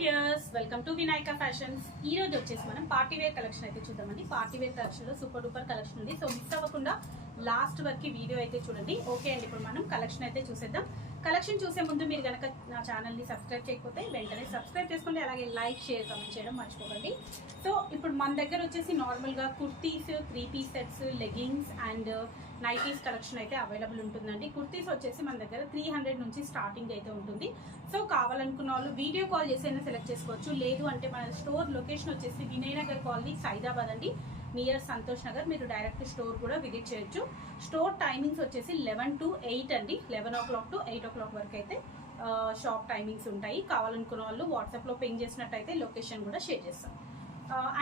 Viewers, welcome to Vinayaka fashions. ఈ రోజు వచ్చేసి మనం పార్టీ వేర్ కలెక్షన్ అయితే చూద్దామండి. పార్టీ వేర్ కలెక్షన్ లో సూపర్ డూపర్ కలెక్షన్ ఉంది. సో మిస్ అవ్వకుండా లాస్ట్ వరకు వీడియో అయితే చూడండి. ఓకే అండి, ఇప్పుడు మనం కలెక్షన్ అయితే చూసేద్దాం. కలెక్షన్ చూసే ముందు మీరు కనుక నా ఛానల్ని సబ్స్క్రైబ్ చేయకపోతే వెంటనే సబ్స్క్రైబ్ చేసుకోండి. అలాగే లైక్, షేర్, కామెంట్ చేయడం మర్చిపోకండి. సో ఇప్పుడు మన దగ్గర వచ్చేసి నార్మల్గా kurtis, 3 piece sets, leggings and nighties collection అయితే అవైలబుల్ ఉంటుందండి. కుర్తీస్ వచ్చేసి మన దగ్గర 300 నుంచి స్టార్టింగ్ అయితే ఉంటుంది. సో కావాలనుకున్న వాళ్ళు వీడియో కాల్ చేసైనా సెలెక్ట్ చేసుకోవచ్చు. లేదు అంటే మన స్టోర్ లొకేషన్ వచ్చేసి వినయనగర్ కాలనీ, సైదాబాద్ అండి, నియర్ సంతోష్ నగర్. మీరు డైరెక్ట్ స్టోర్ కూడా విజిట్ చేయొచ్చు. స్టోర్ టైమింగ్స్ వచ్చేసి 11 to 8 అండి. 11 o'clock to 8 o'clock వరకు అయితే షాప్ టైమింగ్స్ ఉంటాయి. కావాలనుకున్న వాళ్ళు వాట్సాప్లో పింగ్ చేసినట్టయితే లొకేషన్ కూడా షేర్ చేస్తాం.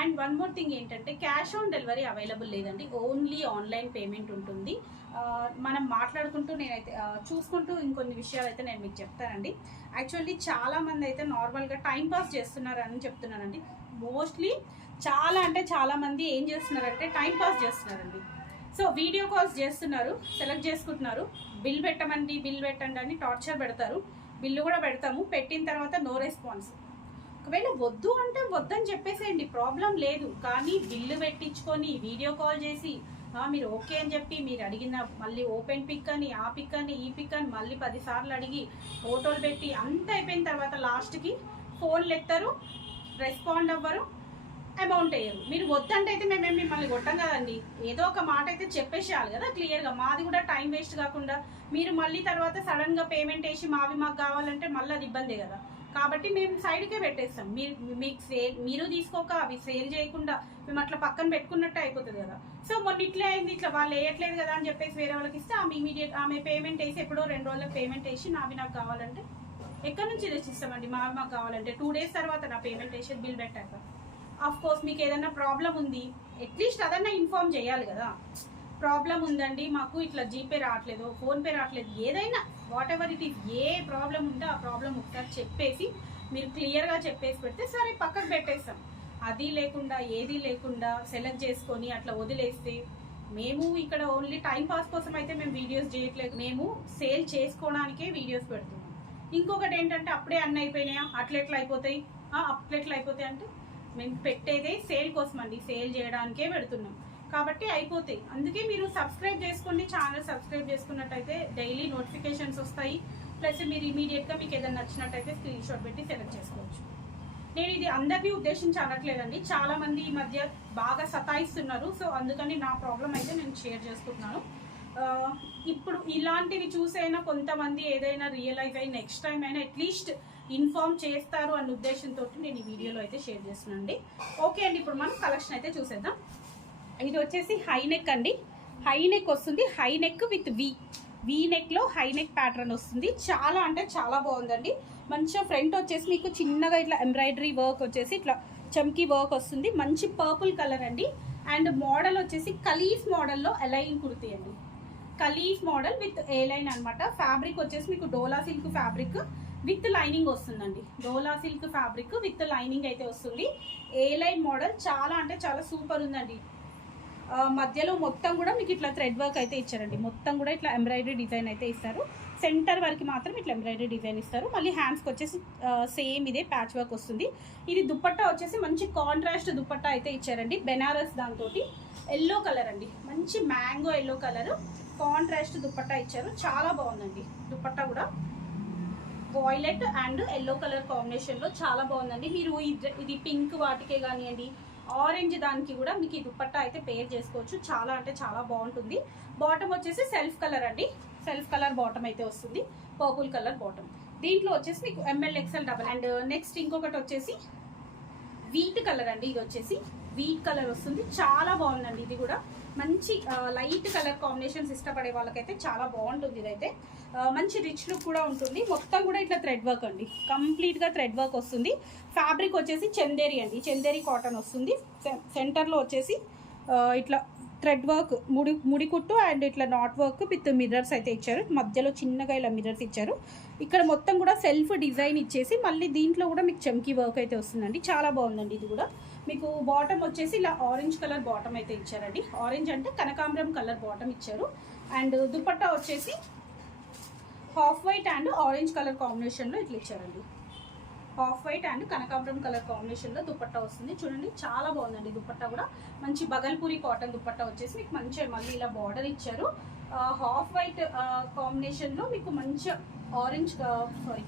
అండ్ వన్ మోర్ థింగ్ ఏంటంటే క్యాష్ ఆన్ డెలివరీ అవైలబుల్ లేదండి. ఓన్లీ ఆన్లైన్ పేమెంట్ ఉంటుంది. మనం మాట్లాడుకుంటూ నేనైతే చూసుకుంటూ ఇంకొన్ని విషయాలు అయితే నేను మీకు చెప్తానండి. యాక్చువల్లీ చాలామంది అయితే నార్మల్గా టైంపాస్ చేస్తున్నారని చెప్తున్నానండి. మోస్ట్లీ చాలా అంటే చాలామంది ఏం చేస్తున్నారంటే టైంపాస్ చేస్తున్నారండి. సో వీడియో కాల్స్ చేస్తున్నారు, సెలెక్ట్ చేసుకుంటున్నారు, బిల్ పెట్టమండి, బిల్ పెట్టండి అని టార్చర్ పెడతారు. బిల్లు కూడా పెడతాము, పెట్టిన తర్వాత నో రెస్పాన్స్. ఒకవేళ వద్దు అంటే వద్దని చెప్పేసేయండి, ప్రాబ్లం లేదు. కానీ బిల్లు పెట్టించుకొని వీడియో కాల్ చేసి మీరు ఓకే అని చెప్పి మీరు అడిగిన మళ్ళీ ఓపెన్ పిక్ అని, ఆ పిక్ అని, ఈ పిక్ అని మళ్ళీ 10 సార్లు అడిగి ఫోటోలు పెట్టి అంత అయిపోయిన తర్వాత లాస్ట్కి ఫోన్లు ఎత్తారు, రెస్పాండ్ అవ్వరు, అమౌంట్ వేయరు. మీరు వద్దంటే అయితే మేమేమి మిమ్మల్ని కొట్టాం కదండి. ఏదో ఒక మాట అయితే చెప్పేసేయాలి కదా క్లియర్గా. మాది కూడా టైం వేస్ట్ కాకుండా మీరు మళ్ళీ తర్వాత సడన్గా పేమెంట్ వేసి మావి మాకు కావాలంటే మళ్ళీ అది ఇబ్బందే కదా. కాబట్టి మేము సైడ్కే పెట్టేస్తాం. మీకు మీరు తీసుకోక అవి సేల్ చేయకుండా మేము అట్లా పక్కన పెట్టుకున్నట్టు అయిపోతుంది కదా. సో మొన్న ఇట్లే అయింది, ఇట్లా వాళ్ళు వేయట్లేదు కదా అని చెప్పేసి వేరే వాళ్ళకి ఇస్తే ఆమె పేమెంట్ వేసి ఎప్పుడో 2 రోజులకు పేమెంట్ వేసి నావి నాకు కావాలంటే ఎక్కడి నుంచి తెచ్చిస్తామండి. మాకు కావాలంటే 2 days తర్వాత నా పేమెంట్ వేసి బిల్ పెట్టాక. ఆఫ్ కోర్స్ మీకు ఏదైనా ప్రాబ్లం ఉంది అట్లీస్ట్ అదన్నా ఇన్ఫార్మ్ చేయాలి కదా. ప్రాబ్లం ఉందండి, మాకు ఇట్లా జీపే రావట్లేదు, ఫోన్పే రావట్లేదు, ఏదైనా what ever it is, A problem ఉంటే ఆ ప్రాబ్లం ఒకసారి చెప్పేసి మీరు క్లియర్గా చెప్పేసి పెడితే సరే పక్కకు పెట్టేస్తాం. అది లేకుండా ఏది లేకుండా సెలెక్ట్ చేసుకొని అట్లా వదిలేస్తే మేము ఇక్కడ ఓన్లీ టైం పాస్ కోసం అయితే మేము వీడియోస్ చేయట్లేదు, మేము సేల్ చేసుకోవడానికే వీడియోస్ పెడుతున్నాం. ఇంకొకటి ఏంటంటే అప్పుడే అన్నీ అయిపోయినాయా, అట్లెట్లా అయిపోతాయి అంటే మేము పెట్టేదే సేల్ కోసం అండి, సేల్ చేయడానికే పెడుతున్నాం కాబట్టి అయిపోతాయి. అందుకే మీరు సబ్స్క్రైబ్ చేసుకోండి, ఛానల్ సబ్స్క్రైబ్ చేసుకున్నట్టయితే డైలీ నోటిఫికేషన్స్ వస్తాయి. ప్లస్ మీరు ఇమీడియట్గా మీకు ఏదైనా నచ్చినట్టయితే స్క్రీన్ షాట్ పెట్టి సెలెక్ట్ చేసుకోవచ్చు. నేను ఇది అందరినీ ఉద్దేశించి అనట్లేదండి, చాలామంది ఈ మధ్య బాగా సతాయిస్తున్నారు. సో అందుకని నా ప్రాబ్లం అయితే నేను షేర్ చేసుకుంటున్నాను. ఇప్పుడు ఇలాంటివి చూసైనా కొంతమంది ఏదైనా రియలైజ్ అయ్యి నెక్స్ట్ టైం అయినా అట్లీస్ట్ ఇన్ఫార్మ్ చేస్తారు అన్న ఉద్దేశంతో నేను ఈ వీడియోలో అయితే షేర్ చేస్తున్నాను అండి. ఓకే అండి, ఇప్పుడు మనం కలెక్షన్ అయితే చూసేద్దాం. ఇది వచ్చేసి హై నెక్ అండి. హై నెక్ వస్తుంది, హై నెక్ విత్ వీ నెక్లో హై నెక్ ప్యాటర్న్ వస్తుంది. చాలా అంటే చాలా బాగుందండి. మంచిగా ఫ్రంట్ వచ్చేసి మీకు చిన్నగా ఇట్లా ఎంబ్రాయిడరీ వర్క్ వచ్చేసి ఇట్లా చమ్కీ వర్క్ వస్తుంది. మంచి పర్పుల్ కలర్ అండి. అండ్ మోడల్ వచ్చేసి కలీఫ్ మోడల్లో ఎలైన్ కుర్తీ అండి. కలీఫ్ మోడల్ విత్ ఏ లైన్ అనమాట. ఫ్యాబ్రిక్ వచ్చేసి మీకు డోలా సిల్క్ ఫ్యాబ్రిక్ విత్ లైనింగ్ వస్తుందండి. డోలా సిల్క్ ఫ్యాబ్రిక్ విత్ లైనింగ్ అయితే వస్తుంది. ఏ లైన్ మోడల్ చాలా అంటే చాలా సూపర్ ఉందండి. మధ్యలో మొత్తం కూడా మీకు ఇట్లా థ్రెడ్ వర్క్ అయితే ఇచ్చారండి. మొత్తం కూడా ఇట్లా ఎంబ్రాయిడరీ డిజైన్ అయితే ఇస్తారు. సెంటర్ వరకు మాత్రం ఇట్లా ఎంబ్రాయిడరీ డిజైన్ ఇస్తారు. మళ్ళీ హ్యాండ్స్కి వచ్చేసి సేమ్ ఇదే ప్యాచ్ వర్క్ వస్తుంది. ఇది దుపట్టా వచ్చేసి మంచి కాంట్రాస్ట్ దుపట్టా అయితే ఇచ్చారండి. బెనారస్ దాంతో ఎల్లో కలర్ అండి, మంచి mango yellow colour contrast dupatta ఇచ్చారు. చాలా బాగుందండి. దుపట్టా కూడా వాయిలెట్ అండ్ ఎల్లో కలర్ కాంబినేషన్లో చాలా బాగుందండి. మీరు ఇది పింక్ వాటికే కానివ్వండి, ఆరెంజ్ దానికి కూడా మీకు ఈ దుపట్టా అయితే పేర్ చేసుకోవచ్చు. చాలా అంటే చాలా బాగుంటుంది. బాటమ్ వచ్చేసి సెల్ఫ్ కలర్ అండి. సెల్ఫ్ కలర్ బాటమ్ అయితే వస్తుంది, పర్పుల్ కలర్ బాటమ్. దీంట్లో వచ్చేసి మీకు ML XL double. And next ఇంకొకటి వచ్చేసి వీట్ కలర్ అండి. ఇది వచ్చేసి వీట్ కలర్ వస్తుంది. చాలా బాగుందండి. ఇది కూడా మంచి లైట్ కలర్ కాంబినేషన్స్ ఇష్టపడే వాళ్ళకైతే చాలా బాగుంటుంది. ఇదైతే మంచి రిచ్ లుక్ కూడా ఉంటుంది. మొత్తం కూడా ఇట్లా థ్రెడ్ వర్క్ అండి, కంప్లీట్గా థ్రెడ్ వర్క్ వస్తుంది. ఫ్యాబ్రిక్ వచ్చేసి చందేరి అండి, చందేరి కాటన్ వస్తుంది. సెంటర్లో వచ్చేసి ఇట్లా థ్రెడ్ వర్క్ ముడి కుట్టు అండ్ ఇట్లా నాట్ వర్క్ విత్ మిర్రర్స్ అయితే ఇచ్చారు. మధ్యలో చిన్నగా ఇలా మిర్రర్స్ ఇచ్చారు. ఇక్కడ మొత్తం కూడా సెల్ఫ్ డిజైన్ ఇచ్చేసి మళ్ళీ దీంట్లో కూడా మీకు చమ్కీ వర్క్ అయితే వస్తుందండి. చాలా బాగుందండి. ఇది కూడా మీకు బాటమ్ వచ్చేసి ఇలా ఆరెంజ్ కలర్ బాటమ్ అయితే ఇచ్చారండి. ఆరెంజ్ అంటే కనకాంబరం కలర్ బాటమ్ ఇచ్చారు. అండ్ దుపట్టా వచ్చేసి half white and orange colour కాంబినేషన్లో ఇట్లా ఇచ్చారండి. ఆఫ్ వైట్ అండ్ కనకాంబరం కలర్ కాంబినేషన్లో దుపట్టా వస్తుంది. చూడండి చాలా బాగుందండి. దుపట్టా కూడా మంచి బగల్పూరి కాటన్ దుపట్టా వచ్చేసి మీకు మంచిగా మళ్ళీ ఇలా బార్డర్ ఇచ్చారు. హాఫ్ వైట్ కాంబినేషన్లో మీకు మంచి ఆరెంజ్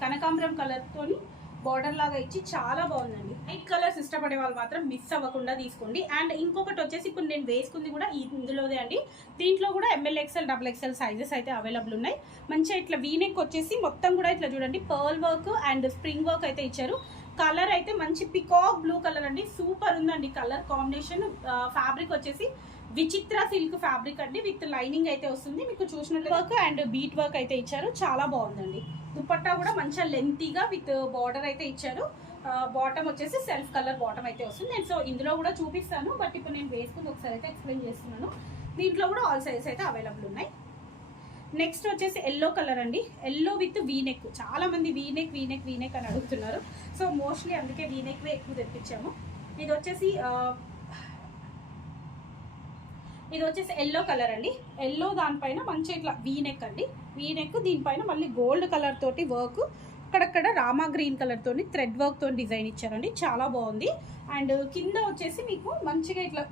కనకాంబరం కలర్తోని బార్డర్ లాగా ఇచ్చి చాలా బాగుందండి. వైట్ కలర్స్ ఇష్టపడే వాళ్ళు మాత్రం మిస్ అవ్వకుండా తీసుకోండి. అండ్ ఇంకొకటి వచ్చేసి ఇప్పుడు నేను వేసుకుంది కూడా ఇందులోదే అండి. దీంట్లో కూడా ML XL XXL సైజెస్ అయితే అవైలబుల్ ఉన్నాయి. మంచిగా ఇట్లా వీనెక్ వచ్చేసి మొత్తం కూడా ఇట్లా చూడండి pearl work and spring work అయితే ఇచ్చారు. కలర్ అయితే మంచి పికాక్ బ్లూ కలర్ అండి. సూపర్ ఉందండి కలర్ కాంబినేషన్. ఫ్యాబ్రిక్ వచ్చేసి విచిత్ర సిల్క్ ఫ్యాబ్రిక్ అండి. విత్ లైనింగ్ అయితే వస్తుంది. మీకు చూసినట్టు వర్క్ అండ్ బీట్ వర్క్ అయితే ఇచ్చారు. చాలా బాగుందండి. దుపట్టా కూడా మంచిగా లెంతీగా విత్ బార్డర్ అయితే ఇచ్చారు. బాటమ్ వచ్చేసి సెల్ఫ్ కలర్ బాటమ్ అయితే వస్తుంది. నేను సో ఇందులో కూడా చూపిస్తాను, బట్ ఇప్పుడు నేను వేసుకుని ఒకసారి అయితే ఎక్స్ప్లెయిన్ చేస్తున్నాను. దీంట్లో కూడా ఆల్ సైజెస్ అయితే అవైలబుల్ ఉన్నాయి. నెక్స్ట్ వచ్చేసి ఎల్లో కలర్ అండి. Yellow with V-neck. చాలా మంది వీనెక్ అని అడుగుతున్నారు. సో మోస్ట్లీ అందుకే వీనెక్వే ఎక్కువ తెప్పించాము. ఇది వచ్చేసి ఎల్లో కలర్ అండి. ఎల్లో దానిపైన మంచి ఇట్లా వీనెక్ అండి. వీనెక్ దీనిపైన మళ్ళీ గోల్డ్ కలర్ తోటి వర్క్, అక్కడక్కడ రామా గ్రీన్ కలర్ తోని థ్రెడ్ వర్క్ తోని డిజైన్ ఇచ్చారండి. చాలా బాగుంది. అండ్ కింద వచ్చేసి మీకు మంచిగా ఇట్లా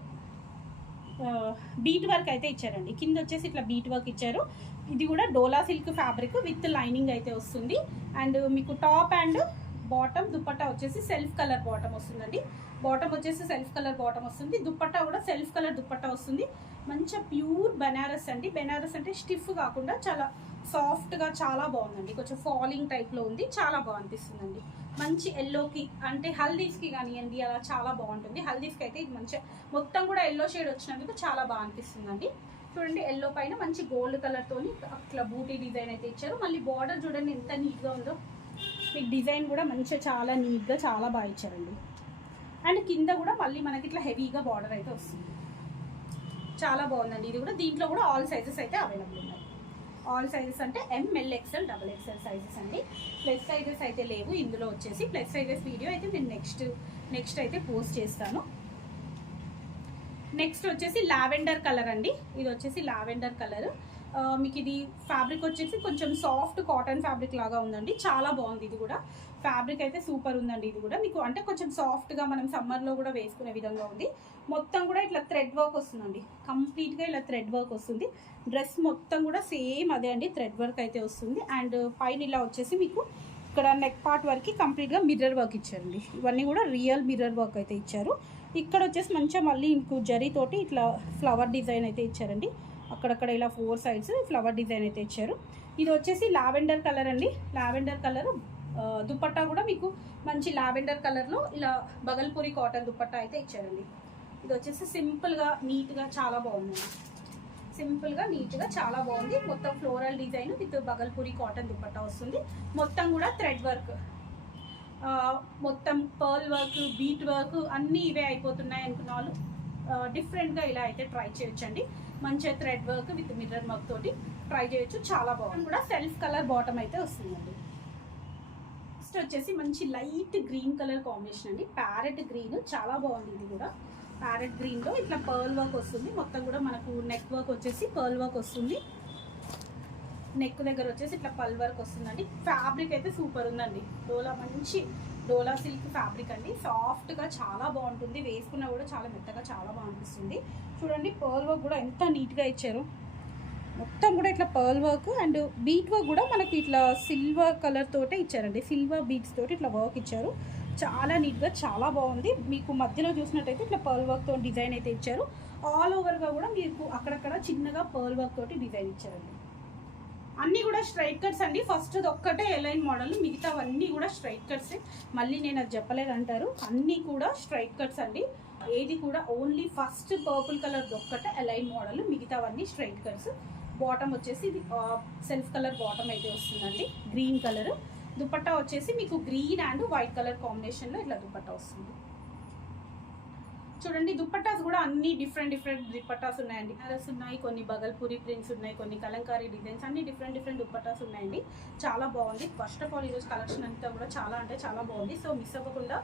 బీట్ వర్క్ అయితే ఇచ్చారండి. కింద వచ్చేసి ఇట్లా బీట్ వర్క్ ఇచ్చారు. ఇది కూడా డోలా సిల్క్ ఫ్యాబ్రిక్ విత్ లైనింగ్ అయితే వస్తుంది. అండ్ మీకు టాప్ అండ్ బాటమ్ దుపట్టా వచ్చేసి సెల్ఫ్ కలర్ బాటమ్ వస్తుందండి. బాటమ్ వచ్చేసి సెల్ఫ్ కలర్ బాటమ్ వస్తుంది. దుపట్టా కూడా సెల్ఫ్ కలర్ దుపట్టా వస్తుంది. మంచిగా ప్యూర్ బెనారస్ అండి. బెనారస్ అంటే స్టిఫ్ కాకుండా చాలా సాఫ్ట్గా చాలా బాగుందండి. కొంచెం ఫాలింగ్ టైప్లో ఉంది. చాలా బాగా అనిపిస్తుందండి. మంచి ఎల్లోకి అంటే హల్దీస్కి కానివ్వండి అలా చాలా బాగుంటుంది. హల్దీస్కి అయితే ఇది మంచిగా మొత్తం కూడా ఎల్లో షేడ్ వచ్చినందుకు చాలా బాగా అనిపిస్తుందండి. చూడండి ఎల్లో పైన మంచి గోల్డ్ కలర్తోని అట్లా బూటీ డిజైన్ అయితే ఇచ్చారు. మళ్ళీ బార్డర్ చూడండి ఎంత నీట్గా ఉందో. మీకు డిజైన్ కూడా మంచిగా చాలా నీట్గా చాలా బాగా ఇచ్చారండి. అండ్ కింద కూడా మళ్ళీ మనకి ఇట్లా హెవీగా బార్డర్ అయితే వస్తుంది. చాలా బాగుందండి. ఇది కూడా దీంట్లో కూడా ఆల్ సైజెస్ అయితే అవైలబుల్ ఉన్నాయి. ఆల్ సైజెస్ అంటే ML XL XXL సైజెస్ అండి. ప్లస్ సైజెస్ అయితే లేవు ఇందులో వచ్చేసి. ప్లస్ సైజెస్ వీడియో అయితే నేను నెక్స్ట్ అయితే పోస్ట్ చేస్తాను. నెక్స్ట్ వచ్చేసి లావెండర్ కలర్ అండి. ఇది వచ్చేసి లావెండర్ కలర్. మీకు ఇది ఫ్యాబ్రిక్ వచ్చేసి కొంచెం సాఫ్ట్ కాటన్ ఫ్యాబ్రిక్ లాగా ఉందండి. చాలా బాగుంది. ఇది కూడా ఫ్యాబ్రిక్ అయితే సూపర్ ఉందండి. ఇది కూడా మీకు అంటే కొంచెం సాఫ్ట్గా మనం సమ్మర్లో కూడా వేసుకునే విధంగా ఉంది. మొత్తం కూడా ఇట్లా థ్రెడ్ వర్క్ వస్తుందండి. కంప్లీట్గా ఇలా థ్రెడ్ వర్క్ వస్తుంది. డ్రెస్ మొత్తం కూడా సేమ్ అదే అండి. థ్రెడ్ వర్క్ అయితే వస్తుంది. అండ్ పైన ఇలా వచ్చేసి మీకు ఇక్కడ నెక్ పార్ట్ వరకు కంప్లీట్గా మిర్రర్ వర్క్ ఇచ్చారండి. ఇవన్నీ కూడా రియల్ మిర్రర్ వర్క్ అయితే ఇచ్చారు. ఇక్కడ వచ్చేసి మంచిగా మళ్ళీ ఇంకో జరీతోటి ఇట్లా ఫ్లవర్ డిజైన్ అయితే ఇచ్చారండి. అక్కడక్కడ ఇలా 4 సైడ్స్ ఫ్లవర్ డిజైన్ అయితే ఇచ్చారు. ఇది వచ్చేసి లావెండర్ కలర్ అండి. లావెండర్ కలర్ దుపట్టా కూడా మీకు మంచి లావెండర్ కలర్లో ఇలా బగల్పూరి కాటన్ దుపట్టా అయితే ఇచ్చారండి. ఇది వచ్చేసి సింపుల్గా నీట్గా చాలా బాగుందండి. సింపుల్గా నీట్గా చాలా బాగుంది. మొత్తం floral design with Bhagalpuri cotton dupatta వస్తుంది. మొత్తం కూడా థ్రెడ్ వర్క్, మొత్తం పర్ల్ వర్క్, బీట్ వర్క్ అన్నీ ఇవే అయిపోతున్నాయి అనుకున్న వాళ్ళు డిఫరెంట్గా ఇలా అయితే ట్రై చేయొచ్చండి. మంచిగా thread work with mirror work తోటి ట్రై చేయొచ్చు. చాలా బాగుంది. కూడా సెల్ఫ్ కలర్ బాటమ్ అయితే వస్తుందండి. నెక్స్ట్ వచ్చేసి మంచి లైట్ గ్రీన్ కలర్ కాంబినేషన్ అండి. ప్యారెట్ గ్రీన్ చాలా బాగుంది. ఇది కూడా ప్యారెట్ గ్రీన్లో ఇట్లా పర్ల్ వర్క్ వస్తుంది. మొత్తం కూడా మనకు నెక్ వర్క్ వచ్చేసి పర్ల్ వర్క్ వస్తుంది. నెక్ దగ్గర వచ్చేసి ఇట్లా పల్ వర్క్ వస్తుందండి. ఫ్యాబ్రిక్ అయితే సూపర్ ఉందండి. మంచి డోలా సిల్క్ ఫ్యాబ్రిక్ అండి. సాఫ్ట్గా చాలా బాగుంటుంది. వేసుకున్నా కూడా చాలా మెత్తగా చాలా బాగా అనిపిస్తుంది. చూడండి పర్ల్ వర్క్ కూడా ఎంత నీట్గా ఇచ్చారు. మొత్తం కూడా ఇట్లా pearl work and bead work కూడా మనకి ఇట్లా సిల్వర్ కలర్ తోటే ఇచ్చారండి. సిల్వర్ బీట్స్ తోటి ఇట్లా వర్క్ ఇచ్చారు. చాలా నీట్గా చాలా బాగుంది. మీకు మధ్యలో చూసినట్టయితే ఇట్లా పర్ల్ వర్క్ తోటి డిజైన్ అయితే ఇచ్చారు. ఆల్ ఓవర్గా కూడా మీకు అక్కడక్కడ చిన్నగా పర్ల్ వర్క్ తోటి డిజైన్ ఇచ్చారండి. అన్నీ కూడా స్ట్రైట్ కట్స్ అండి. ఫస్ట్ ఒక్కటే ఎలైన్ మోడల్, మిగతావన్నీ కూడా స్ట్రైట్ కట్సే. మళ్ళీ నేను అది చెప్పలేదంటారు. అన్నీ కూడా స్ట్రైట్ కట్స్ అండి. ఏది కూడా ఓన్లీ ఫస్ట్ పర్పుల్ కలర్ ఒక్కటే ఎలైన్ మోడల్, మిగతావన్నీ స్ట్రైట్ కట్స్. బాటమ్ వచ్చేసి ఇది సెల్ఫ్ కలర్ బాటమ్ అయితే వస్తుందండి. గ్రీన్ కలర్ దుపట్టా వచ్చేసి మీకు గ్రీన్ అండ్ వైట్ కలర్ కాంబినేషన్లో ఇట్లా దుపట్టా వస్తుంది. చూడండి దుపట్టాస్ కూడా అన్ని డిఫరెంట్ దుపట్టాస్ ఉన్నాయండి. కలర్స్ ఉన్నాయి, కొన్ని బగల్పూరి ప్రింట్స్ ఉన్నాయి, కొన్ని కలంకారీ డిజైన్స్, అన్ని డిఫరెంట్ దుపట్టాస్ ఉన్నాయండి. చాలా బాగుంది. ఫస్ట్ ఆఫ్ ఆల్ ఈరోజు కలెక్షన్ అంతా కూడా చాలా అంటే చాలా బాగుంది. సో మిస్ అవ్వకుండా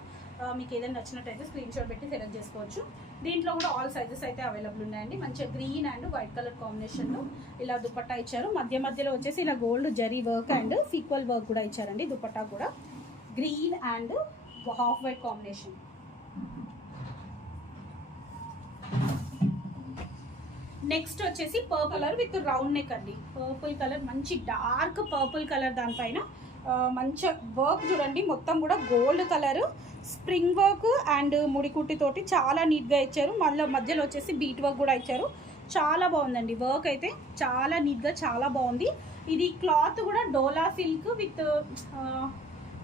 మీకు ఏదైనా నచ్చినట్టయితే స్క్రీన్ షాట్ పెట్టి సెలెక్ట్ చేసుకోవచ్చు. దీంట్లో కూడా ఆల్ సైజెస్ అయితే అవైలబుల్ ఉన్నాయండి. మంచిగా గ్రీన్ అండ్ వైట్ కలర్ కాంబినేషన్లో ఇలా దుపట్టా ఇచ్చారు. మధ్యలో వచ్చేసి ఇలా gold zari work and sequel work కూడా ఇచ్చారండి దుపట్టా కూడా. Green and half white combination. Next వచ్చేసి purple colour with round neck అండి. పర్పుల్ కలర్ మంచి డార్క్ పర్పుల్ కలర్, దానిపైన మంచి వర్క్ చూడండి, మొత్తం కూడా gold colour spring work and ముడికుట్టి తోటి చాలా నీట్గా ఇచ్చారు. మళ్ళీ మధ్యలో వచ్చేసి బీట్ వర్క్ కూడా ఇచ్చారు. చాలా బాగుందండి వర్క్ అయితే, చాలా నీట్గా చాలా బాగుంది. ఇది క్లాత్ కూడా డోలా సిల్క్ విత్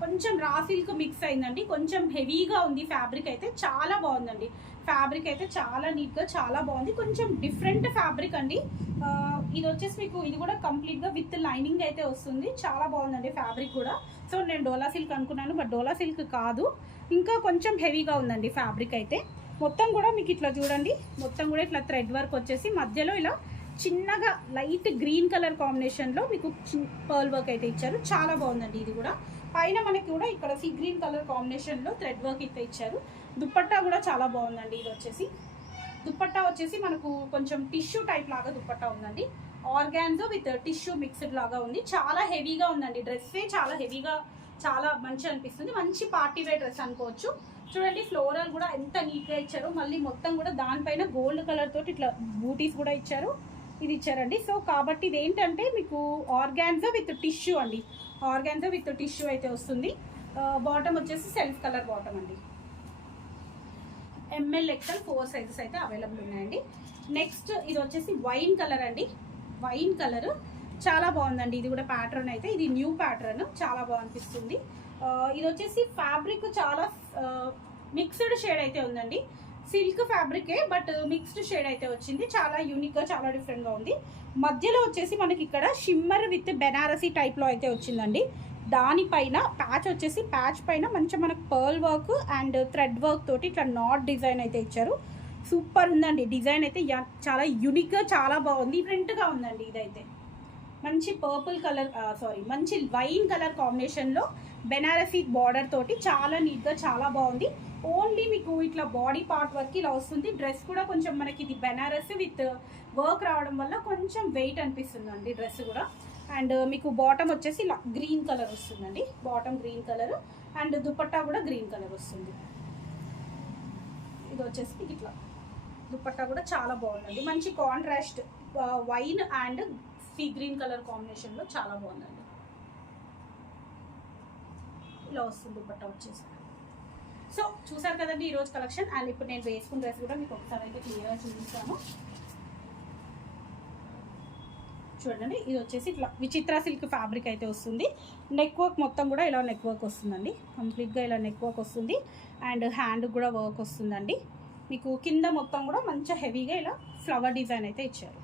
కొంచెం రా సిల్క్ మిక్స్ అయిందండి. కొంచెం హెవీగా ఉంది ఫ్యాబ్రిక్ అయితే, చాలా బాగుందండి. ఫ్యాబ్రిక్ అయితే చాలా నీట్గా చాలా బాగుంది. కొంచెం డిఫరెంట్ ఫ్యాబ్రిక్ అండి. ఇది వచ్చేసి మీకు ఇది కూడా కంప్లీట్గా విత్ లైనింగ్ అయితే వస్తుంది. చాలా బాగుందండి ఫ్యాబ్రిక్ కూడా. సో నేను డోలా సిల్క్ అనుకున్నాను, బట్ డోలా సిల్క్ కాదు, ఇంకా కొంచెం హెవీగా ఉందండి ఫ్యాబ్రిక్ అయితే. మొత్తం కూడా మీకు ఇట్లా చూడండి, మొత్తం కూడా ఇట్లా థ్రెడ్ వర్క్ వచ్చేసి మధ్యలో ఇలా చిన్నగా లైట్ గ్రీన్ కలర్ కాంబినేషన్లో మీకు పర్ల్ వర్క్ అయితే ఇచ్చారు. చాలా బాగుందండి. ఇది కూడా పైన మనకి కూడా ఇక్కడ సీ గ్రీన్ కలర్ కాంబినేషన్లో థ్రెడ్ వర్క్ అయితే ఇచ్చారు. దుప్పట్టా కూడా చాలా బాగుందండి. ఇది వచ్చేసి దుప్పట్టా వచ్చేసి మనకు కొంచెం టిష్యూ టైప్ లాగా దుప్పట్టా ఉందండి. ఆర్గాన్జో విత్ టిష్యూ మిక్స్డ్ లాగా ఉంది. చాలా హెవీగా ఉందండి. డ్రెస్సే చాలా హెవీగా, చాలా మంచిగా అనిపిస్తుంది. మంచి పార్టీ వేర్ డ్రెస్ అనుకోవచ్చు. చూడండి ఫ్లోరల్ కూడా ఎంత నీట్గా ఇచ్చారు. మళ్ళీ మొత్తం కూడా దానిపైన గోల్డ్ కలర్ తోటి ఇట్లా బూటీస్ కూడా ఇచ్చారు. ఇది ఇచ్చారండి. సో కాబట్టి ఇది ఏంటంటే మీకు ఆర్గాన్జో విత్ టిష్యూ అండి. ఆర్గాన్జో విత్ టిష్యూ అయితే వస్తుంది. బాటమ్ వచ్చేసి సెల్ఫ్ కలర్ బాటమ్ అండి. ML XL 4 సైజెస్ అయితే అవైలబుల్ ఉన్నాయండి. నెక్స్ట్ ఇది వచ్చేసి వైన్ కలర్ అండి. వైన్ కలర్ చాలా బాగుందండి. ఇది కూడా ప్యాటర్న్ అయితే, ఇది న్యూ ప్యాటర్న్, చాలా బాగా అనిపిస్తుంది. ఇది వచ్చేసి ఫ్యాబ్రిక్ చాలా మిక్స్డ్ షేడ్ అయితే ఉందండి. సిల్క్ ఫ్యాబ్రికే బట్ మిక్స్డ్ షేడ్ అయితే వచ్చింది. చాలా యూనిక్గా, చాలా డిఫరెంట్గా ఉంది. మధ్యలో వచ్చేసి మనకి ఇక్కడ షిమ్మర్ విత్ బెనారసీ టైప్లో అయితే వచ్చిందండి. దానిపైన ప్యాచ్ వచ్చేసి ప్యాచ్ పైన మంచిగా మనకు pearl work and thread work తోటి ఇట్లా నాట్ డిజైన్ అయితే ఇచ్చారు. సూపర్ ఉందండి. డిజైన్ అయితే చాలా యూనిక్గా చాలా బాగుంది. డిఫరెంట్గా ఉందండి. ఇదైతే మంచి పర్పుల్ కలర్ మంచి వైన్ కలర్ కాంబినేషన్లో బెనారసీ బార్డర్ తోటి చాలా నీట్గా చాలా బాగుంది. ఓన్లీ మీకు ఇట్లా బాడీ పార్ట్ వరకు ఇలా వస్తుంది. డ్రెస్ కూడా కొంచెం మనకి ఇది బెనారస్ విత్ వర్క్ రావడం వల్ల కొంచెం వెయిట్ అనిపిస్తుంది అండి డ్రెస్ కూడా. అండ్ మీకు బాటమ్ వచ్చేసి ఇలా గ్రీన్ కలర్ వస్తుందండి. Bottom green colour and dupatta కూడా గ్రీన్ కలర్ వస్తుంది. ఇది వచ్చేసి మీకు ఇట్లా దుపట్టా కూడా చాలా బాగుందండి. మంచి contrast wine and sea green colour కాంబినేషన్లో చాలా బాగుందండి. ఇలా వస్తుంది దుపట్టా వచ్చేసి. సో చూసారు కదండి ఈరోజు కలెక్షన్. అండ్ ఇప్పుడు నేను వేసుకున్న డ్రెస్ కూడా మీకు ఒకసారి అయితే క్లియర్గా చూపిస్తాను. చూడండి ఇది వచ్చేసి ఇట్లా విచిత్ర సిల్క్ ఫ్యాబ్రిక్ అయితే వస్తుంది. నెక్ వర్క్ మొత్తం కూడా ఇలా నెక్ వర్క్ వస్తుందండి. కంప్లీట్గా ఇలా నెక్ వర్క్ వస్తుంది. అండ్ హ్యాండ్ కూడా వర్క్ వస్తుందండి. మీకు కింద మొత్తం కూడా మంచిగా హెవీగా ఇలా ఫ్లవర్ డిజైన్ అయితే ఇచ్చారు.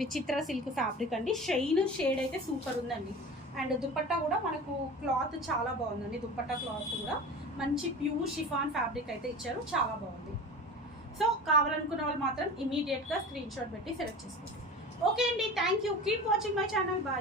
విచిత్ర సిల్క్ ఫ్యాబ్రిక్ అండి. షైన్ షేడ్ అయితే సూపర్ ఉందండి. అండ్ దుపట్టా కూడా మనకు క్లాత్ చాలా బాగుందండి. దుపట్టా క్లాత్ కూడా మంచి ప్యూర్ షిఫాన్ ఫ్యాబ్రిక్ అయితే ఇచ్చారు. చాలా బాగుంది. సో కావాలనుకున్న వాళ్ళు మాత్రం ఇమీడియట్గా స్క్రీన్ షాట్ పెట్టి సెలెక్ట్ చేసుకోండి. ఓకే అండి, thank you. Keep watching my channel. Bye.